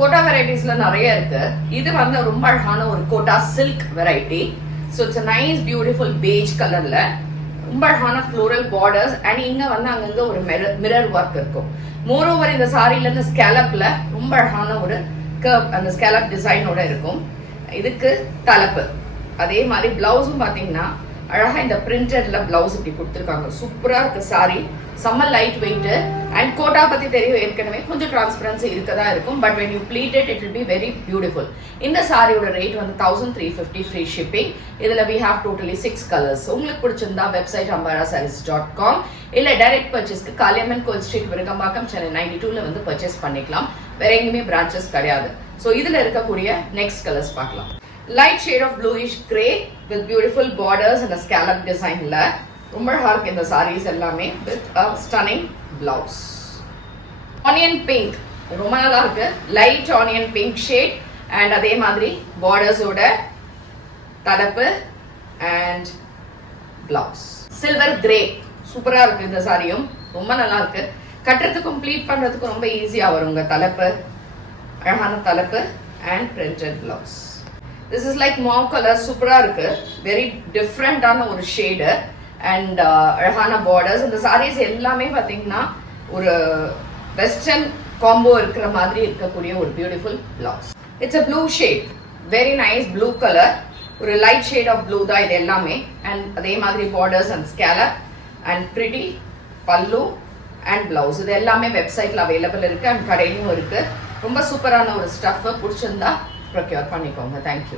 Quota வெரைட்டிஸ்ல நிறைய இருக்கு. இது வந்து ரொம்ப அழகான ஒரு Kota silk variety. So it's nice beautiful beige கலர்ல ரொம்ப அழகான ஃப்ளோரல் பார்டர்ஸ் அண்ட் இங்க வந்து அங்கங்க ஒரு மிரர் ஒர்க் இருக்கும். மோர் ஓவர் இந்த சாரில இந்த ஸ்கேலப்ல ரொம்ப அழகான ஒரு கர்வ் அந்த ஸ்கேலப் டிசைனோட இருக்கும். இதுக்கு தலைப்பு அதே மாதிரி பிளவுஸும் பாத்தீங்கன்னா அழகா இந்த பிரிண்டட்ல பிளவுஸ் இப்படி கொடுத்துருக்காங்க. சூப்பரா இருக்கு சாரி, செம்ம லைட் வெயிட். அண்ட் கோட்டா பத்தி தெரியும் ஏற்கனவே, கொஞ்சம் டிரான்ஸ்பரன்சி இருக்கதா இருக்கும். But when you pleat it, it will be very beautiful. இந்த சாரியோட ரேட் வந்து 1350 ஃப்ரீ ஷிப்பிங். இதுல we have totally 6 colors. உங்களுக்கு பிடிச்சிருந்தா வெப்சைட் ambarasarees.com இல்ல டைரக்ட் பர்ச்சேஸ்க்கு காளியம்மன் கோயில் ஸ்ட்ரீட் விருகம்பாக்கம் சென்னை 92ல வந்து பர்ச்சேஸ் பண்ணிக்கலாம். வேற எங்கேயுமே பிரான்ச்சஸ் கிடையாது. ஸோ இதுல இருக்கக்கூடிய நெக்ஸ்ட் கலர்ஸ் பார்க்கலாம். Light shade of bluish grey with beautiful borders and a scallop design la ரொம்ப அழகா இருக்கு இந்த sarees எல்லாமே with a stunning blouse. Onion pink ரொம்ப நல்லா இருக்கு, light onion pink shade and அதே மாதிரி borders ஓட தலைப்பு and blouse. Silver grey சூப்பரா இருக்கு இந்த சாரியும், ரொம்ப நல்லா இருக்கு. கட்டுறதுக்கு கம்ப்ளீட் பண்றதுக்கு ரொம்ப ஈஸியா வருங்க. தலைப்பு அழகான தலைப்பு and printed blouse. This is like mauve color, சூப்பரா இருக்கு. வெரி டிஃப்ரெண்டான ஒரு ஷேடு அண்ட் அழகான பார்டர்ஸ். இந்த சாரீஸ் எல்லாமே பாத்தீங்கன்னா ஒரு வெஸ்டர்ன் காம்போ இருக்கிற மாதிரி இருக்கக்கூடிய ஒரு beautiful blouse. It's a blue shade, very nice blue colour. ஒரு லைட் ஷேட் ஆஃப் ப்ளூ தான் இது எல்லாமே. அண்ட் அதே மாதிரி borders and scale up and pretty பல்லு அண்ட் பிளவுஸ். இது எல்லாமே வெப்சைட்ல அவைலபிள் இருக்கு அண்ட் கடையிலும் இருக்கு. ரொம்ப சூப்பரான ஒரு ஸ்டஃப். பிடிச்சிருந்தா ப்ரொக்யூர் பண்ணிக்கோங்க. தேங்க்யூ.